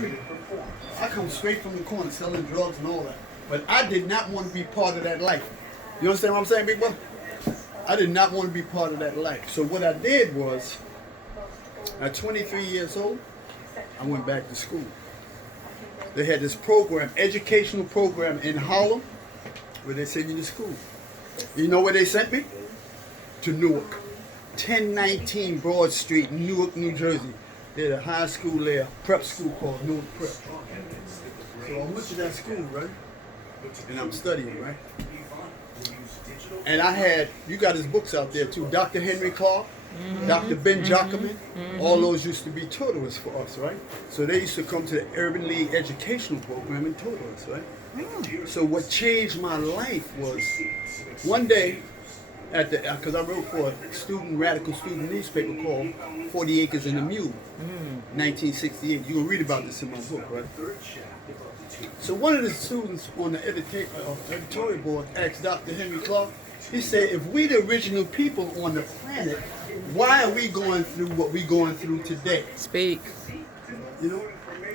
street. I come straight from the corner selling drugs and all that. But I did not want to be part of that life. You understand what I'm saying, big brother? I did not want to be part of that life. So what I did was, at 23 years old, I went back to school. They had this program, educational program in Harlem, where they sent me to school. You know where they sent me? To Newark. 1019 Broad Street, Newark, New Jersey. They had a high school there, prep school called Newark Prep. So I went to that school, right? And I'm studying, right? And I had, you got his books out there too, Dr. Henry Clark, Dr. Ben Jacobin, all those used to be tutors for us, right? So they used to come to the Urban League educational program and tutor us, right? So what changed my life was, one day, because I wrote for a radical student newspaper called 40 Acres and a Mule, 1968. You can read about this in my book, right? So one of the students on the editorial board asked Dr. Henry Clark, he said, if we the original people on the planet, why are we going through what we're going through today? Speak. You know,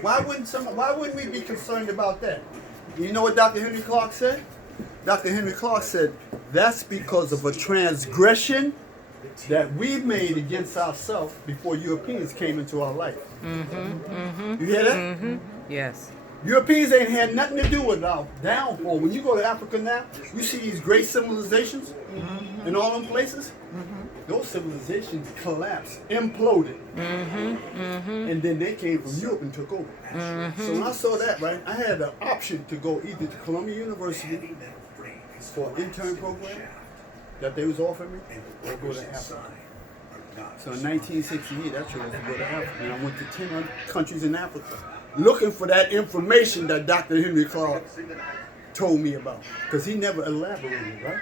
why wouldn't we be concerned about that? You know what Dr. Henry Clark said? Dr. Henry Clark said, that's because of a transgression that we made against ourselves before Europeans came into our life. You hear that? Yes. Europeans ain't had nothing to do with our downfall. When you go to Africa now, you see these great civilizations in all them places. Those civilizations collapsed, imploded. And then they came from Europe and took over. So when I saw that, right, I had the option to go either to Columbia University for an intern program that they was offering me, or go to Africa. So in 1968, I chose to go to Africa, and I went to 10 other countries in Africa, looking for that information that Dr. Henry Clark told me about, because he never elaborated, right?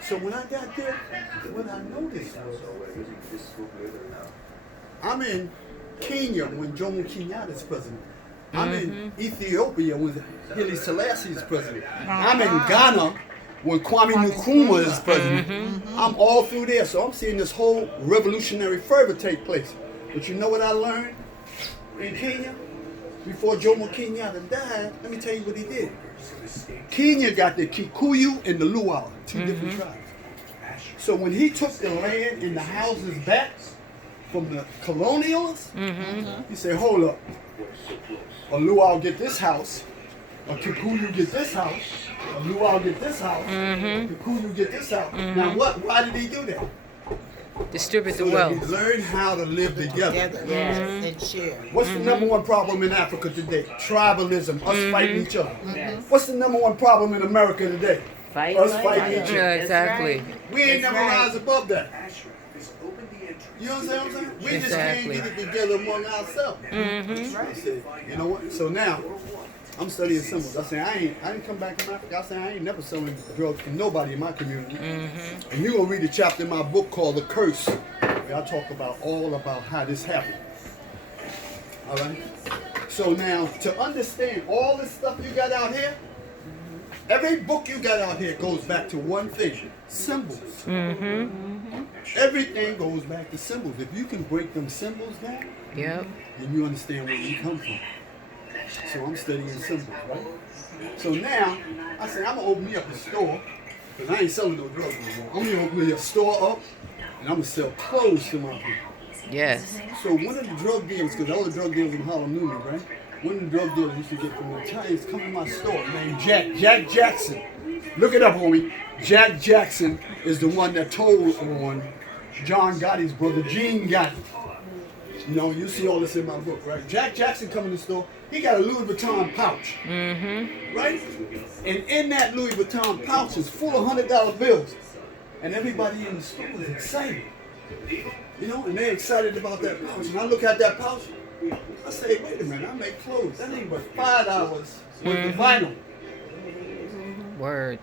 So when I got there, what I noticed was, I'm in Kenya when Jomo Kenyatta is president. I'm in Ethiopia when Haile Selassie is president. I'm in Ghana when Kwame Nkrumah is president. I'm all through there, so I'm seeing this whole revolutionary fervor take place. But you know what I learned in Kenya? Before Jomo Kenyatta died, let me tell you what he did. Kenya got the Kikuyu and the Luo, two different tribes. So when he took the land and the houses back from the colonialists, he said, hold up. A Luo get this house, a Kikuyu get this house, a Luo get this house, a Kikuyu get this house. Now why did he do that? Distribute So the that wealth. we learn how to live together. And share. What's the number one problem in Africa today? Tribalism, us fighting each other. What's the number one problem in America today? Us fighting each other. Yeah, exactly. We ain't never rise above that. You know what I'm saying? We just can't Exactly. get it together among ourselves. I said, you know what? So now, I'm studying symbols. I say I didn't come back from Africa. I say I ain't never selling drugs to nobody in my community. And you're gonna read a chapter in my book called The Curse, where I talk about all about how this happened. All right. So now, to understand all this stuff you got out here, every book you got out here goes back to one thing: symbols. Everything goes back to symbols. If you can break them symbols down, Yep. then you understand where we come from. So I'm studying symbols, right? So now, I said, I'm going to open me up a store, because I ain't selling no drugs no more. I'm going to open me a store up, and I'm going to sell clothes to my people. Yes. So one of the drug dealers, because all the drug dealers in Harlem knew me, right? One of the drug dealers used to get from the Italians come to my store named Jack Jackson. Look it up, homie. Jack Jackson is the one that told on John Gotti's brother, Gene Gotti. You know, you see all this in my book, right? Jack Jackson come in the store, he got a Louis Vuitton pouch, right? And in that Louis Vuitton pouch is full of $100 bills. And everybody in the store is excited. You know, and they're excited about that pouch. And I look at that pouch, I say, wait a minute, I make clothes. That ain't but $5 worth of vinyl. Word.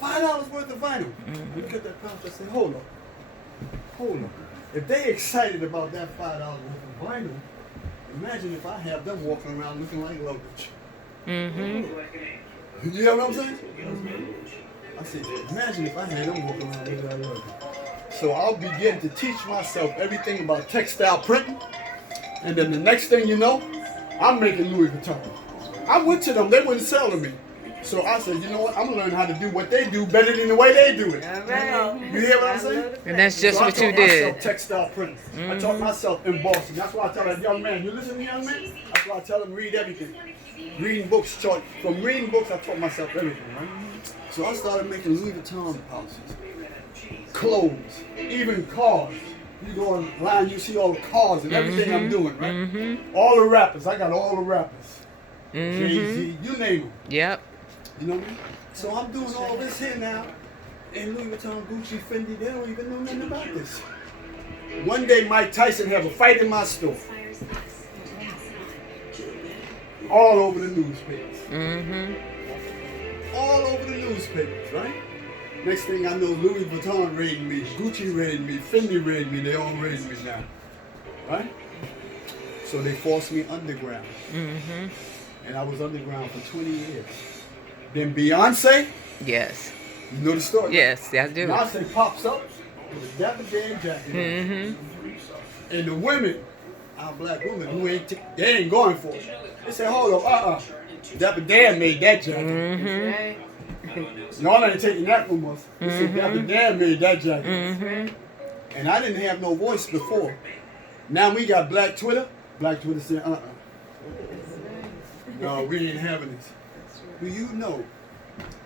$5 worth of vinyl. Look at that pouch, I say, hold up. If they excited about that $5 worth of vinyl, imagine if I have them walking around looking like luggage. You know what I'm saying? I said, imagine if I had them walking around looking like luggage. So I'll begin to teach myself everything about textile printing, and then the next thing you know, I'm making Louis Vuitton. I went to them, they wouldn't sell to me. So I said, you know what, I'm going to learn how to do what they do better than the way they do it. All right. You hear what I'm saying? And that's just So what I you taught did. myself textile printing. I taught myself embossing. That's why I tell that young man, you listen to me, young man? That's why I tell him read everything. Reading books, from reading books, I taught myself everything, right? So I started making Louis Vuitton pouches, clothes, even cars. You go online, you see all the cars and everything I'm doing, right? All the rappers, I got all the rappers. Jay-Z, you name them. Yep. You know what I mean? So I'm doing all this here now, and Louis Vuitton, Gucci, Fendi, they don't even know nothing about this. One day Mike Tyson have a fight in my store. All over the newspapers. All over the newspapers, right? Next thing I know, Louis Vuitton raiding me, Gucci raiding me, Fendi raiding me, they all raiding me now. Right? So they forced me underground. And I was underground for 20 years. Then Beyonce, Yes. you know the story. Yes, I do. Beyonce pops up with a Dapper Dan jacket. And the women, our black women, who they ain't going for it. They say, hold up, Dapper Dan made that jacket. Y'all ain't taking that from us. They said Dapper Dan made that jacket. And I didn't have no voice before. Now we got Black Twitter. Black Twitter said, no, we ain't having this. Do you know,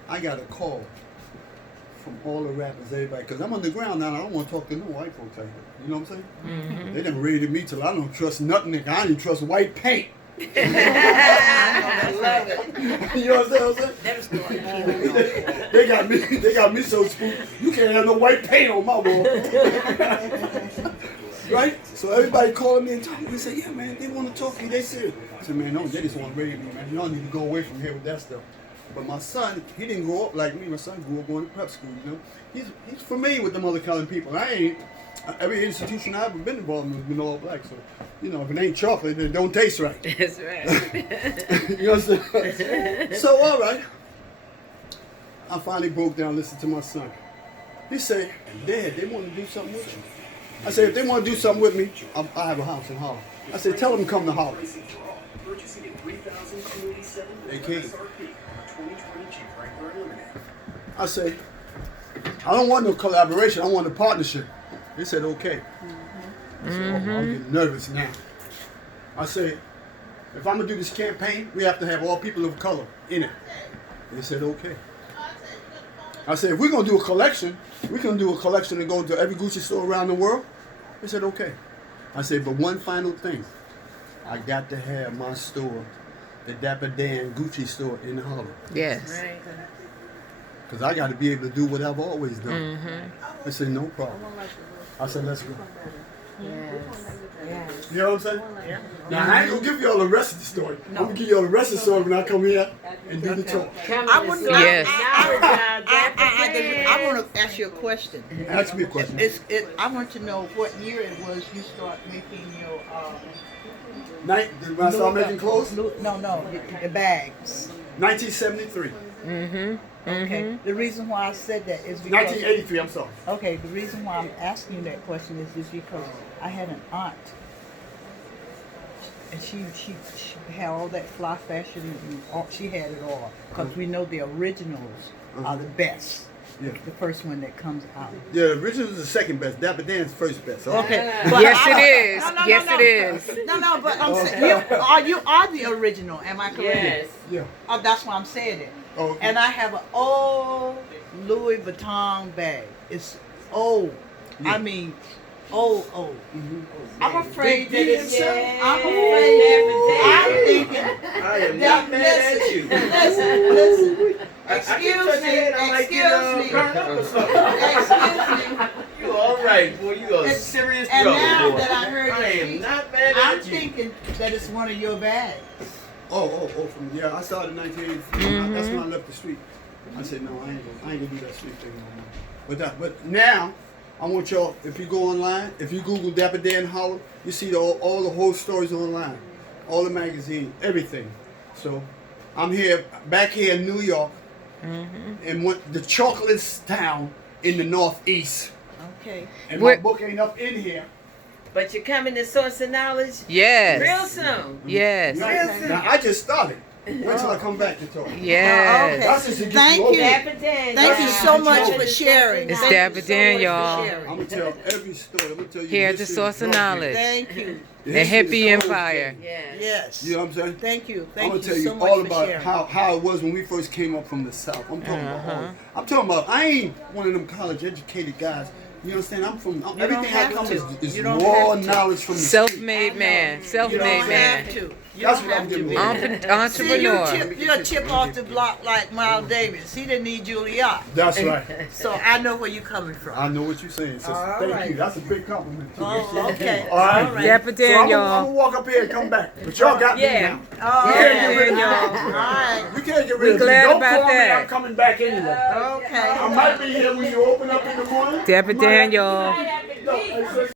I got a call from all the rappers, everybody, because I'm on the ground now and I don't want to talk to no white folks like that. You know what I'm saying? They done raided me till I don't trust nothing, nigga. I don't even trust white paint. I love it. You know what I'm saying? Never going They got me so spooked. You can't have no white paint on my wall. Right? So everybody calling me and talking. They say, yeah, man, they want to talk to you. They serious. I said, man, no, they just want to raid me, man. Y'all need to go away from here with that stuff. But my son, he didn't grow up like me. My son grew up going to prep school, you know. He's familiar with them other colored people. I ain't. Every institution I've ever been involved in has been all black. So, you know, if it ain't chocolate, then it don't taste right. That's right. You understand? So, all right. I finally broke down, listened to my son. He said, Dad, they want to do something with you. I said, if they want to do something with me, I have a house in Harlem. I said, tell them to come to Harlem. They came. I said, I don't want no collaboration. I want a partnership. They said, okay. I said, oh, I'm getting nervous now. I said, if I'm going to do this campaign, we have to have all people of color in it. They said, okay. I said, if we're going to do a collection, we can do a collection and go to every Gucci store around the world. They said, okay. I said, but one final thing. I got to have my store, the Dapper Dan Gucci store in Harlem. Yes. Because I got to be able to do what I've always done. I said, no problem. I said, let's go. Yes. You know what I'm saying? Yeah. Now, I ain't going to give you all the rest of the story. I'm going to give you all the rest of the story when I come here and do the talk. I want to ask you a question. Ask me a question. I want to know what year it was you start making your When I started making clothes? No, the bags. 1973. Okay. The reason why I said that is because 1983, I'm sorry. Okay, the reason why I'm asking you that question is because I had an aunt, and she had all that fly fashion, and she had it all. Because we know the originals are the best. Yeah. The first one that comes out. Yeah, the original is the second best. Dapper Dan's first best. Okay. Yes, it is. Yes, it is. No, but I'm saying you are the original. Am I correct? Yes. Yeah. Oh, that's why I'm saying it. Oh, okay. And I have an old Louis Vuitton bag. It's old. Yeah. I mean, old. I'm afraid that it's. himself? I'm afraid. I'm thinking. I am not mad at you. Listen. Excuse me. You all right, boy. You a serious And trouble, now boy. that I heard I it am speak, not mad I'm at you. thinking that it's one of your bags. I started in 1983. That's when I left the street. I said, no, I ain't gonna do that street thing no more. But now, I want y'all, if you go online, if you Google Dapper Dan Harlem, you see all the whole stories online, all the magazines, everything. So, I'm back here in New York, in the chocolate town in the Northeast. Okay. And my book ain't up in here. But you're coming to Source of Knowledge real Yes. soon. Yes. Now, I just started. Wait till I come back to talk. Yes. That's just to get Thank over you. it. Dapper Dan. Thank you so much Thank for you. sharing. It's Thank you Dapper so Dan, much for y'all. sharing. I'm gonna tell every story. I'm gonna tell you. Here at this the is Source of drug Knowledge. Thank you. The history of Hippie whole Empire. thing. Yes. Yes. You know what I'm saying? Thank you. I'm Thank gonna you tell you so much all for about sharing. how it was when we first came up from the South. I'm talking about all. I'm talking about. I ain't one of them college educated guys. You understand? I'm from everything I have come to. is You don't raw have to. knowledge from the street. Self-made man. You Self-made don't man. have to. You That's don't what I'm have to giving be. you. See, Entrepreneur. you're a chip off the block like Miles Davis. He didn't need Juilliard. That's right. So I know where you're coming from. I know what you're saying, sister. All Thank right. you. That's a big compliment to you. Oh, okay. All right. All right. Dapper So Dan, I'm y'all. gonna walk up here and come back. But y'all got me now. Oh, You can't get rid of y'all. All right. You can't get We rid of me. glad Don't about call me. that. I'm coming back anyway. Okay. I might be here when you open up in the morning. Dapper Dan, y'all. No,